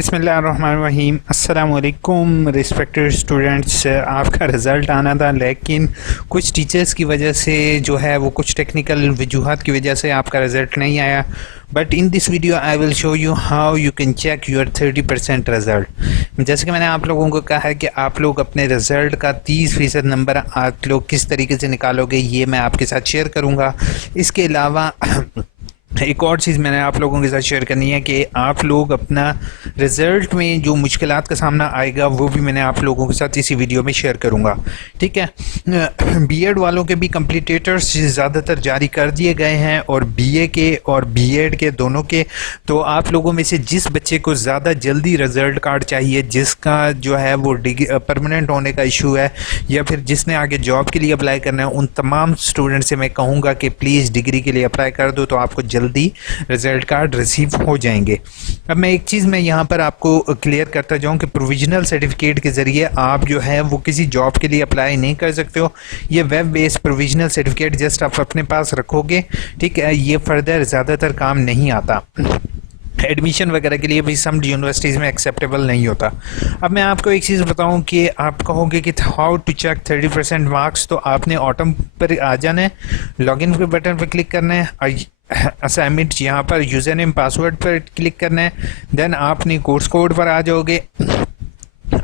बिस्मिल्लाहिर्रहमानिर्रहीम। अस्सलाम वालेकुम रिस्पेक्टेड स्टूडेंट्स। आपका रिज़ल्ट आना था लेकिन कुछ टीचर्स की वजह से जो है वो कुछ टेक्निकल वजूहात की वजह से आपका रिज़ल्ट नहीं आया। But in this video I will show you how you can check your 30% result. जैसे कि मैंने आप लोगों को कहा है कि आप लोग अपने रिज़ल्ट का 30% नंबर आप लोग किस तरीके से निकालोगे ये मैं आपके साथ शेयर करूँगा। इसके अलावा एक और चीज़ मैंने आप लोगों के साथ शेयर करनी है कि आप लोग अपना रिज़ल्ट में जो मुश्किलात का सामना आएगा वो भी मैंने आप लोगों के साथ इसी वीडियो में शेयर करूंगा। ठीक है, बीएड वालों के भी कंप्लीटेटर्स ज़्यादातर जारी कर दिए गए हैं और बीए के और बीएड के दोनों के। तो आप लोगों में से जिस बच्चे को ज़्यादा जल्दी रिज़ल्ट कार्ड चाहिए, जिसका जो है वो परमानेंट होने का इशू है या फिर जिसने आगे जॉब के लिए अप्लाई करना है, उन तमाम स्टूडेंट से मैं कहूँगा कि प्लीज़ डिग्री के लिए अप्लाई कर दो तो आपको जल्दी रिजल्ट कार्ड रिसीव हो जाएंगे। अब मैं एक चीज़ मैं यहाँ पर आपको क्लियर करता जाऊँ कि प्रोविजनल सर्टिफिकेट के ज़रिए आप जो है वो किसी जॉब के लिए अप्लाई नहीं कर सकते हो। ये web based provisional certificate just आप अपने पास रखोगे, ठीक है, ये फर्दर ज़्यादातर काम नहीं आता। एडमिशन वगैरह के लिए भी सम यूनिवर्सिटीज़ में एक्सेप्टेबल नहीं होता। अब मैं आपको एक चीज़ बताऊं कि आप कहोगे कि हाउ टू चेक 30% मार्क्स, तो आपने ऑटम पर आ जाना है, लॉगिन के बटन पर क्लिक करना है, असाइनमेंट यहाँ पर यूज़र नेम पासवर्ड पर क्लिक करना है, देन आपने कोर्स कोड पर आ जाओगे,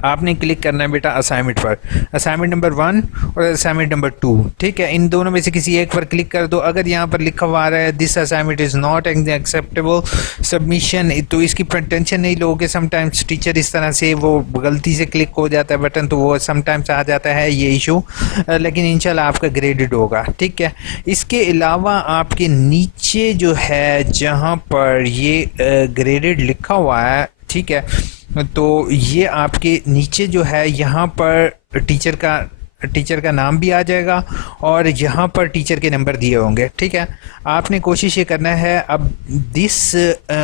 आपने क्लिक करना है बेटा असाइनमेंट पर, असाइनमेंट नंबर 1 और असाइनमेंट नंबर 2। ठीक है, इन दोनों में से किसी एक पर क्लिक कर दो। अगर यहाँ पर लिखा हुआ आ रहा है this assignment is not acceptable submission, तो इसकी टेंशन नहीं लोगे। समटाइम्स टीचर इस तरह से वो गलती से क्लिक हो जाता है बटन, तो वो समटाइम्स आ जाता है ये इशू, लेकिन इंशाल्लाह आपका ग्रेडेड होगा। ठीक है, इसके अलावा आपके नीचे जो है जहाँ पर ये ग्रेडेड लिखा हुआ है, ठीक है, तो ये आपके नीचे जो है यहाँ पर टीचर का नाम भी आ जाएगा और यहाँ पर टीचर के नंबर दिए होंगे। ठीक है, आपने कोशिश ये करना है, अब दिस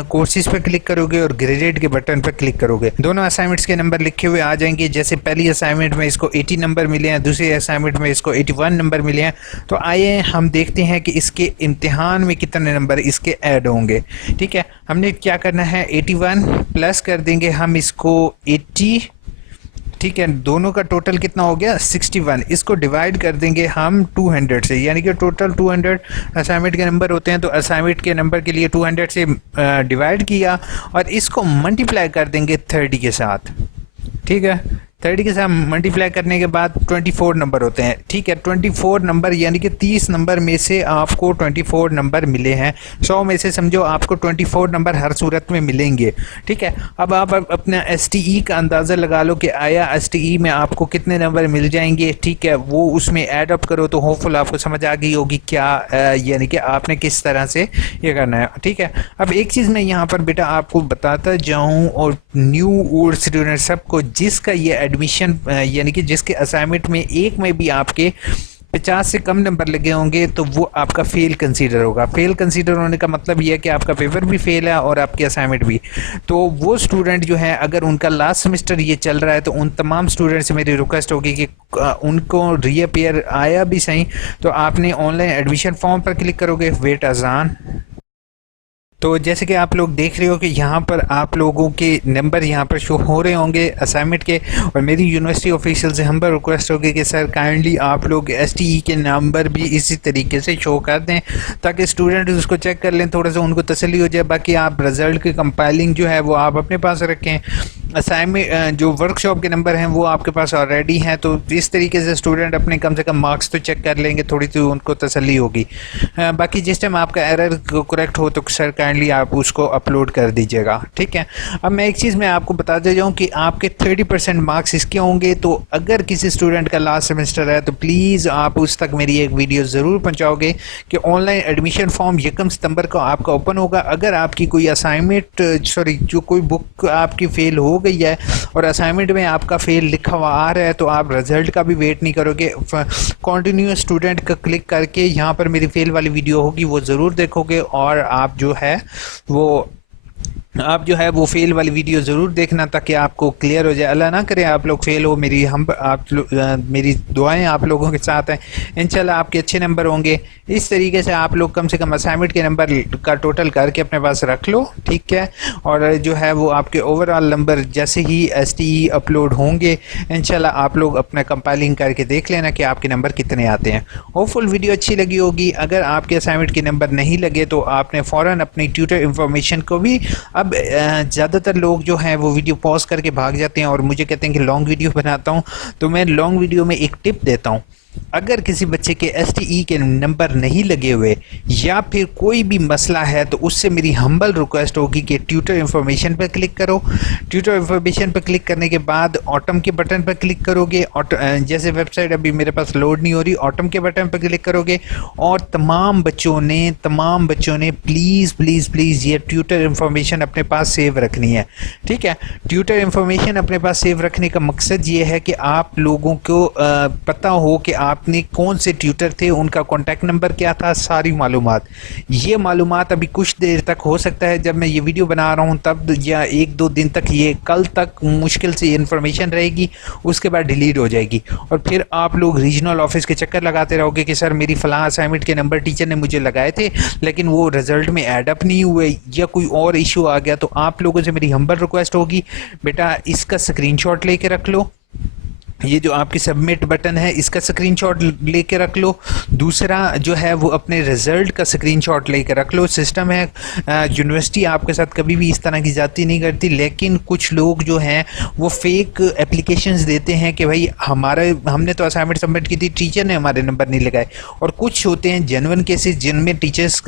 कोर्सेज पर क्लिक करोगे और ग्रेडेड के बटन पर क्लिक करोगे, दोनों असाइनमेंट्स के नंबर लिखे हुए आ जाएंगे। जैसे पहली असाइनमेंट में इसको 80 नंबर मिले हैं, दूसरी असाइनमेंट में इसको 81 नंबर मिले हैं। तो आइए हम देखते हैं कि इसके इम्तिहान में कितने नंबर इसके ऐड होंगे। ठीक है, हमने क्या करना है, 81 प्लस कर देंगे हम इसको 80। ठीक है, दोनों का टोटल कितना हो गया 61, इसको डिवाइड कर देंगे हम 200 से, यानी कि टोटल 200 असाइनमेंट के नंबर होते हैं, तो असाइनमेंट के नंबर के लिए 200 से डिवाइड किया और इसको मल्टीप्लाई कर देंगे 30 के साथ। ठीक है, 30 के साथ मल्टीप्लाई करने के बाद 24 नंबर होते हैं। ठीक है, 24 नंबर यानी कि 30 नंबर में से आपको 24 नंबर मिले हैं। 100 में से समझो आपको 24 नंबर हर सूरत में मिलेंगे। ठीक है, अब आप अपना एसटीई का अंदाज़ा लगा लो कि आया एसटीई में आपको कितने नंबर मिल जाएंगे। ठीक है, वो उसमें ऐड अप करो तो होपफुल आपको समझ आ गई होगी क्या यानी कि आपने किस तरह से ये करना है। ठीक है, अब एक चीज़ मैं यहाँ पर बेटा आपको बताता जाऊँ, और न्यू ओल्ड स्टूडेंट सबको जिसका ये एडमिशन यानी कि जिसके असाइनमेंट में एक में भी आपके 50 से कम नंबर लगे होंगे तो वो आपका फेल कंसीडर होगा। फेल कंसीडर होने का मतलब ये है कि आपका पेपर भी फेल है और आपके असाइनमेंट भी। तो वो स्टूडेंट जो है अगर उनका लास्ट सेमेस्टर ये चल रहा है तो उन तमाम स्टूडेंट से मेरी रिक्वेस्ट होगी कि उनको रीअपेयर आया भी सही तो आपने ऑनलाइन एडमिशन फॉर्म पर क्लिक करोगे, वेट आसान। तो जैसे कि आप लोग देख रहे हो कि यहाँ पर आप लोगों के नंबर यहाँ पर शो हो रहे होंगे असाइनमेंट के, और मेरी यूनिवर्सिटी ऑफिशियल से हम पर रिक्वेस्ट होगी कि सर काइंडली आप लोग एसटीई के नंबर भी इसी तरीके से शो कर दें ताकि स्टूडेंट उसको चेक कर लें, थोड़ा सा उनको तसल्ली हो जाए। बाकी आप रिज़ल्ट की कंपाइलिंग जो है वो आप अपने पास रखें। असाइनमेंट जो वर्कशॉप के नंबर हैं वो आपके पास ऑलरेडी हैं, तो इस तरीके से स्टूडेंट अपने कम से कम मार्क्स तो चेक कर लेंगे, थोड़ी सी उनको तसल्ली होगी। बाकी जिस टाइम आपका एरर करेक्ट हो तो सर काइंडली आप उसको अपलोड कर दीजिएगा। ठीक है, अब मैं एक चीज़ मैं आपको बताते जाऊँ कि आपके 30% मार्क्स इसके होंगे। तो अगर किसी स्टूडेंट का लास्ट सेमेस्टर है तो प्लीज़ आप उस तक मेरी एक वीडियो ज़रूर पहुँचाओगे कि ऑनलाइन एडमिशन फॉर्म 1 सितंबर को आपका ओपन होगा। अगर आपकी कोई असाइनमेंट जो कोई बुक आपकी फ़ेल हो गई है और असाइनमेंट में आपका फेल लिखा हुआ आ रहा है तो आप रिजल्ट का भी वेट नहीं करोगे, कंटिन्यू स्टूडेंट का क्लिक करके यहाँ पर मेरी फेल वाली वीडियो होगी वो ज़रूर देखोगे और आप जो है वो आप जो है वो फेल वाली वीडियो ज़रूर देखना ताकि आपको क्लियर हो जाए। अल्लाह ना करे आप लोग फेल हो, मेरी दुआएं आप लोगों के साथ हैं। इंशाल्लाह आपके अच्छे नंबर होंगे। इस तरीके से आप लोग कम से कम असाइनमेंट के नंबर का टोटल करके अपने पास रख लो, ठीक है। और जो है वो आपके ओवरऑल नंबर जैसे ही STE अपलोड होंगे इंशाल्लाह आप लोग अपना कंपाइलिंग करके देख लेना कि आपके नंबर कितने आते हैं। होपफुल वीडियो अच्छी लगी होगी। अगर आपके असाइनमेंट के नंबर नहीं लगे तो आपने फ़ौरन अपनी ट्यूटर इन्फॉर्मेशन को भी, अब ज़्यादातर लोग जो हैं वो वीडियो पॉज करके भाग जाते हैं और मुझे कहते हैं कि लॉन्ग वीडियो बनाता हूँ, तो मैं लॉन्ग वीडियो में एक टिप देता हूँ। अगर किसी बच्चे के STE के नंबर नहीं लगे हुए या फिर कोई भी मसला है तो उससे मेरी हम्बल रिक्वेस्ट होगी कि ट्यूटर इन्फॉर्मेशन पर क्लिक करो। ट्यूटर इन्फॉर्मेशन पर क्लिक करने के बाद ऑटम के बटन पर क्लिक करोगे। जैसे वेबसाइट अभी मेरे पास लोड नहीं हो रही, ऑटम के बटन पर क्लिक करोगे और तमाम बच्चों ने प्लीज़ प्लीज़ प्लीज़ ये ट्यूटर इन्फॉर्मेशन अपने पास सेव रखनी है, ठीक है। ट्यूटर इन्फॉर्मेशन अपने पास सेव रखने का मकसद ये है कि आप लोगों को पता हो कि आपने कौन से ट्यूटर थे, उनका कॉन्टैक्ट नंबर क्या था, सारी मालूमात। ये मालूमात अभी कुछ देर तक, हो सकता है जब मैं ये वीडियो बना रहा हूँ तब या 1-2 दिन तक, ये कल तक मुश्किल से इन्फॉर्मेशन रहेगी, उसके बाद डिलीट हो जाएगी। और फिर आप लोग रीजनल ऑफिस के चक्कर लगाते रहोगे कि सर मेरी फ़लाँ असाइनमेंट के नंबर टीचर ने मुझे लगाए थे लेकिन वो रिज़ल्ट में ऐड अप नहीं हुए या कोई और इशू आ गया। तो आप लोगों से मेरी हम्बल रिक्वेस्ट होगी, बेटा इसका स्क्रीनशॉट लेके रख लो। ये जो आपकी सबमिट बटन है इसका स्क्रीनशॉट लेके रख लो। दूसरा जो है वो अपने रिज़ल्ट का स्क्रीनशॉट लेके रख लो। सिस्टम है, यूनिवर्सिटी आपके साथ कभी भी इस तरह की ज़्यादती नहीं करती, लेकिन कुछ लोग जो हैं वो फेक एप्लीकेशंस देते हैं कि भाई हमने तो असाइनमेंट सबमिट की थी, टीचर ने हमारे नंबर नहीं लगाए। और कुछ होते हैं जेन्युइन केसेस जिनमें टीचर्स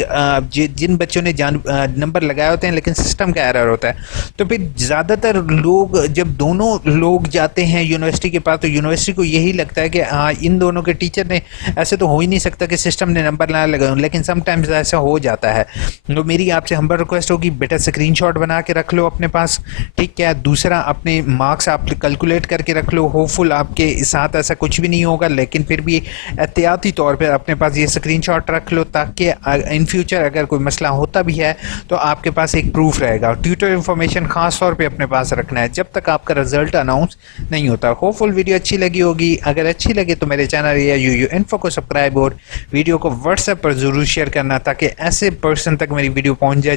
जिन बच्चों ने नंबर लगाए होते हैं लेकिन सिस्टम का एरर होता है। तो फिर ज़्यादातर लोग, जब दोनों लोग जाते हैं यूनिवर्सिटी के पास, तो यूनिवर्सिटी को यही लगता है कि हाँ इन दोनों के टीचर ने, ऐसे तो हो ही नहीं सकता कि सिस्टम ने नंबर ना लगाए, लेकिन समटाइम्स ऐसा हो जाता है। तो मेरी आपसे हम्बल रिक्वेस्ट होगी, बेटा स्क्रीनशॉट बना के रख लो अपने पास, ठीक है। दूसरा अपने मार्क्स आप कैलकुलेट करके रख लो। होपफुल आपके साथ ऐसा कुछ भी नहीं होगा, लेकिन फिर भी एहतियाती तौर पर अपने पास ये स्क्रीनशॉट रख लो ताकि इन फ्यूचर अगर कोई मसला होता भी है तो आपके पास एक प्रूफ रहेगा। ट्यूटर इन्फॉर्मेशन खास तौर पे अपने पास रखना है जब तक आपका रिजल्ट अनाउंस नहीं होता। होपफुल वीडियो अच्छी लगी होगी। अगर अच्छी लगे तो मेरे चैनल या यूयू इन्फो को सब्सक्राइब और वीडियो को व्हाट्सएप पर ज़रूर शेयर करना ताकि ऐसे पर्सन तक मेरी वीडियो पहुंच जाए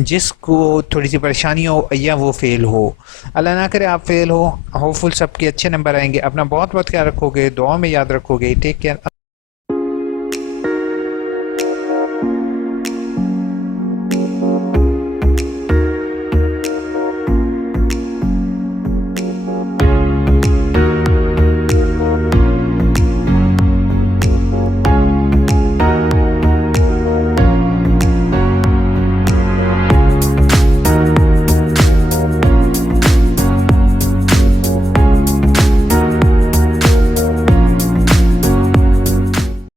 जिसको थोड़ी सी परेशानी हो या वो फेल हो। अल्लाह ना करे आप फेल हो। होपफुल सबके अच्छे नंबर आएंगे। अपना बहुत बहुत ख्याल रखोगे, दुआ में याद रखोगे। Take care.